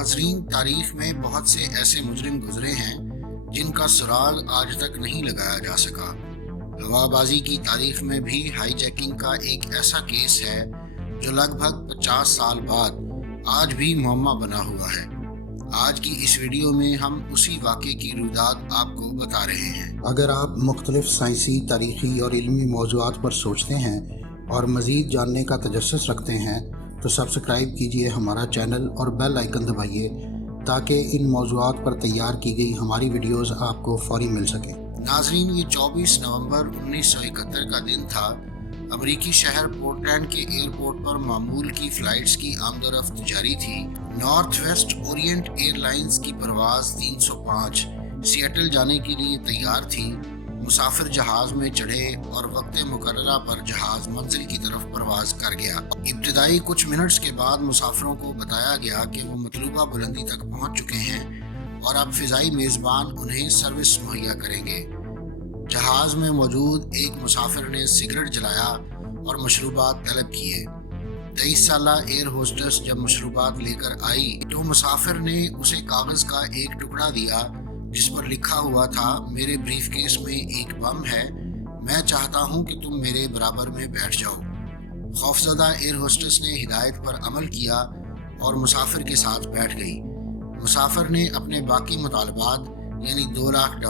नाजरीन, तारीख में बहुत से ऐसे मुजरिम गुजरे हैं जिनका सुराग आज तक नहीं लगाया जा सका। हवाबाजी की तारीख में भी हाईजैकिंग का एक ऐसा केस है जो लगभग 50 साल बाद आज भी मुअम्मा बना हुआ है। आज की इस वीडियो में हम उसी वाक़े की रुदात आपको बता रहे हैं। अगर आप मुख्तलिफ साइंसी, तारीखी और इल्मी मौज़ूआत पर सोचते हैं और मज़ीद जानने का तजस्सुस रखते हैं तो सब्सक्राइब कीजिए हमारा चैनल और बेल आइकन दबाइए ताकि इन मौज़ूआत पर तैयार की गई हमारी वीडियोस आपको फौरी मिल सकें। नाजरीन, ये 24 नवंबर 1971 का दिन था। अमरीकी शहर पोर्टलैंड के एयरपोर्ट पर मामूल की फ़्लाइट्स की आमदोरफ्त जारी थी। नॉर्थ वेस्ट ओरिएंट एयरलाइंस की परवाज़ 305 सिएटल जाने के लिए तैयार थी। मुसाफिर जहाज में चढ़े और वक्त मुकर्ररा पर जहाज मंजिल की तरफ परवाज़ कर गया। इब्तदाई कुछ मिनट्स के बाद मुसाफिरों को बताया गया कि वो मतलूबा बुलंदी तक पहुंच चुके हैं और अब फ़िज़ाई मेज़बान उन्हें सर्विस मुहैया करेंगे। जहाज में मौजूद एक मुसाफिर ने सिगरेट जलाया और मशरूबात तलब किए। 23 साला एयर होस्टेस जब मशरूबात लेकर आई तो मुसाफिर ने उसे कागज़ का एक टुकड़ा दिया जिस पर लिखा हुआ था, मेरे ब्रीफकेस में एक बम है, मैं चाहता हूं कि तुम मेरे बराबर में बैठ जाओ। खौफजदा एयर होस्टेस ने हिदायत पर अमल किया और मुसाफिर के साथ बैठ गई। मुसाफिर ने अपने बाकी मुतालबात यानी $2 लाख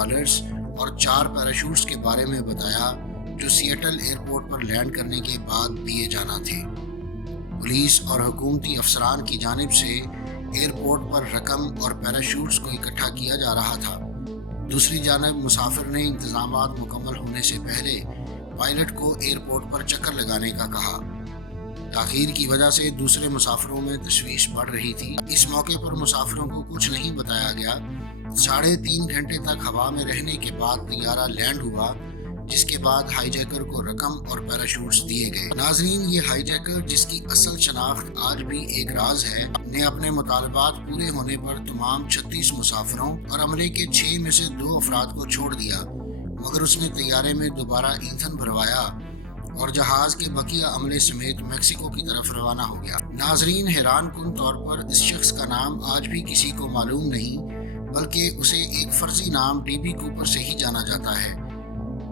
और 4 पैराशूट्स के बारे में बताया जो सिएटल एयरपोर्ट पर लैंड करने के बाद दिए जाना थे। पुलिस और हुकूमती अफसरान की जानिब से एयरपोर्ट पर रकम और पैराशूट्स को इकट्ठा किया जा रहा था। दूसरी जानब मुसाफिर ने इंतजामात मुकम्मल होने से पहले पायलट को एयरपोर्ट पर चक्कर लगाने का कहा। ताखीर की वजह से दूसरे मुसाफिरों में तशवीश बढ़ रही थी। इस मौके पर मुसाफिरों को कुछ नहीं बताया गया। 3.5 घंटे तक हवा में रहने के बाद तैयारा लैंड हुआ, जिसके बाद हाईजैकर को रकम और पैराशूट्स दिए गए। नाजरीन, ये हाईजैकर, जिसकी असल शनाख्त आज भी एक राज है, ने अपने मुतालबात पूरे होने पर तमाम 36 मुसाफिरों और अमले के 6 में से 2 अफराद को छोड़ दिया, मगर उसने तैयारे में दोबारा ईंधन भरवाया और जहाज के बकिया अमले समेत मेक्सिको की तरफ रवाना हो गया। नाजरीन, हैरान कुन तौर पर इस शख्स का नाम आज भी किसी को मालूम नहीं, बल्कि उसे एक फर्जी नाम डीबी कूपर से ही जाना जाता है,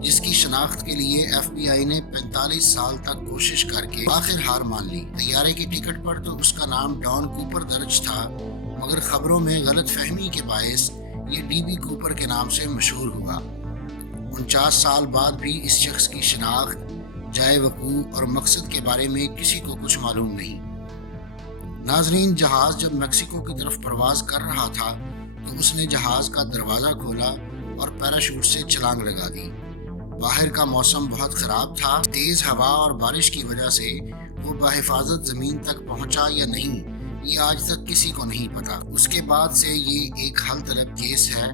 जिसकी शनाख्त के लिए FBI ने 45 साल तक कोशिश करके आखिर हार मान ली। तैयारे की टिकट पर तो उसका नाम डॉन कूपर दर्ज था, मगर खबरों में गलत फहमी के बायस ये डीबी कूपर के नाम से मशहूर हुआ। 49 साल बाद भी इस शख्स की शनाख्त, जाए वकू और मकसद के बारे में किसी को कुछ मालूम नहीं। नाजरीन, जहाज जब मेक्सिको की तरफ परवाज कर रहा था तो उसने जहाज का दरवाज़ा खोला और पैराशूट से छलांग लगा दी। बाहर का मौसम बहुत ख़राब था। तेज़ हवा और बारिश की वजह से वो बाहिफाजत ज़मीन तक पहुंचा या नहीं, ये आज तक किसी को नहीं पता। उसके बाद से ये एक हल तलब केस है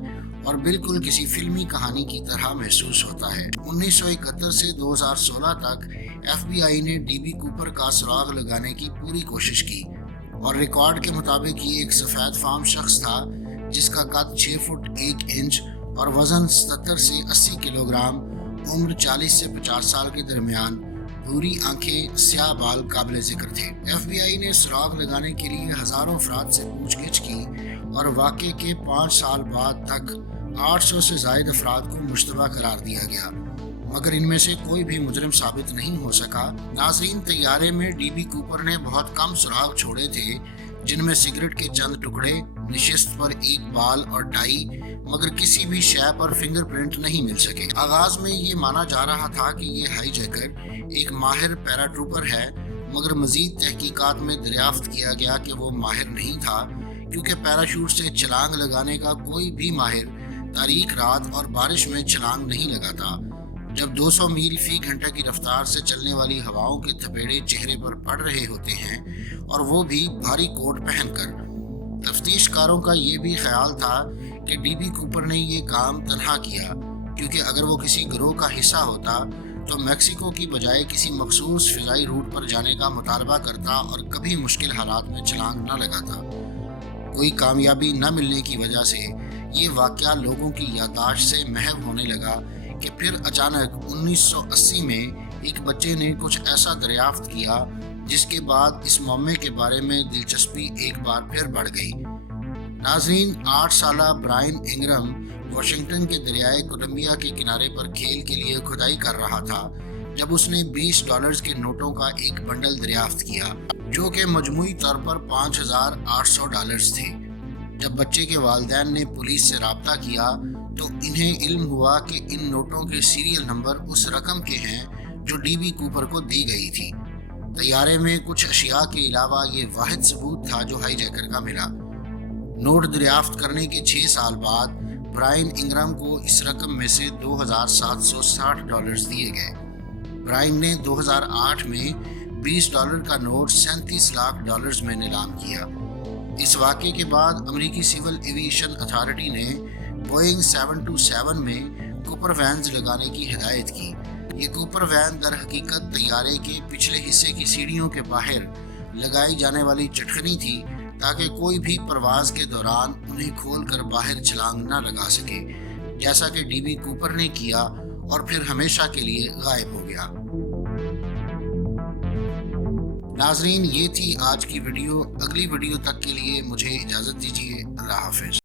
और बिल्कुल किसी फिल्मी कहानी की तरह महसूस होता है। 1971 से 2016 तक FBI ने डीबी कूपर का सुराग लगाने की पूरी कोशिश की और रिकॉर्ड के मुताबिक ये एक सफ़ेद फार्म शख्स था जिसका कद 6 फुट 1 इंच और वज़न 70 से 80 किलोग्राम, उम्र 40 से 50 साल के दरमियान, भूरी आंखें, स्याह बाल काबिल जिक्र थे। FBI ने सुराग लगाने के लिए हज़ारों अफराद से पूछगिछ की और वाक़े के 5 साल बाद तक 800 से ज़ायद अफराद को मुश्तबा करार दिया गया, मगर इनमें से कोई भी मुजरिम साबित नहीं हो सका। नाज़रीन, तैयारे में डीबी कूपर ने बहुत कम सुराग छोड़े थे, जिनमें सिगरेट के चंद टुकड़े, निशिस्त पर एक बाल और डाई, मगर किसी भी शय पर फिंगरप्रिंट नहीं मिल सके। आगाज में ये माना जा रहा था कि ये हाईजैकर एक माहिर पैराट्रूपर है, मगर मजीद तहकीकात में दरियाफ्त किया गया कि वो माहिर नहीं था, क्योंकि पैराशूट से छलांग लगाने का कोई भी माहिर तारीख रात और बारिश में छलांग नहीं लगाता, जब 200 मील फी घंटे की रफ्तार से चलने वाली हवाओं के थपेड़े चेहरे पर पड़ रहे होते हैं, और वो भी भारी कोट पहनकर। तफ्तीशकारों का ये भी ख्याल था कि डीबी कूपर ने ये काम तन्हा किया, क्योंकि अगर वो किसी गिरोह का हिस्सा होता तो मेक्सिको की बजाय किसी मखसूस फ़िज़ाई रूट पर जाने का मुतालबा करता और कभी मुश्किल हालात में छलांग न लगाता। कोई कामयाबी न मिलने की वजह से ये वाक़या लोगों की याददाश्त से महव होने लगा कि फिर अचानक 1980 में एक बच्चे ने कुछ ऐसा दरियाफ्त किया जिसके बाद इस मामले के बारे में दिलचस्पी एक बार फिर बढ़ गई। नाजरीन, 8 साला ब्रायन इंग्रम वाशिंगटन के दरियाए कोलंबिया के किनारे पर खेल के लिए खुदाई कर रहा था जब उसने $20 के नोटों का एक बंडल दरियाफ्त किया, जो कि मजमूई तौर पर $5,800 थे। जब बच्चे के वालिदैन ने पुलिस से राब्ता किया तो इन्हें इल्म हुआ कि इन नोटों के सीरियल नंबर उस रकम के हैं जो डीबी कूपर को दी गई थी। तैयारे में कुछ अशिया के अलावा ये वाहिद सबूत था जो हाईजैकर का मिला। नोट दरियाफ्त करने के 6 साल बाद ब्रायन इंग्रम को इस रकम में से $2,760 दिए गए। ब्रायन ने 2008 में $20 का नोट $37 लाख में नीलाम किया। इस वाक़े के बाद अमेरिकी सिविल एविएशन अथॉरिटी ने बोइंग 727 में कूपर वैन्स लगाने की हिदायत की। ये कूपर वैन दर हकीकत तैयारे के पिछले हिस्से की सीढ़ियों के बाहर लगाई जाने वाली चटखनी थी ताकि कोई भी परवाज के दौरान उन्हें खोलकर बाहर छलांग न लगा सके, जैसा कि डीबी कूपर ने किया और फिर हमेशा के लिए गायब हो गया। नाजरीन, ये थी आज की वीडियो। अगली वीडियो तक के लिए मुझे इजाज़त दीजिए। अल्लाह हाफिज।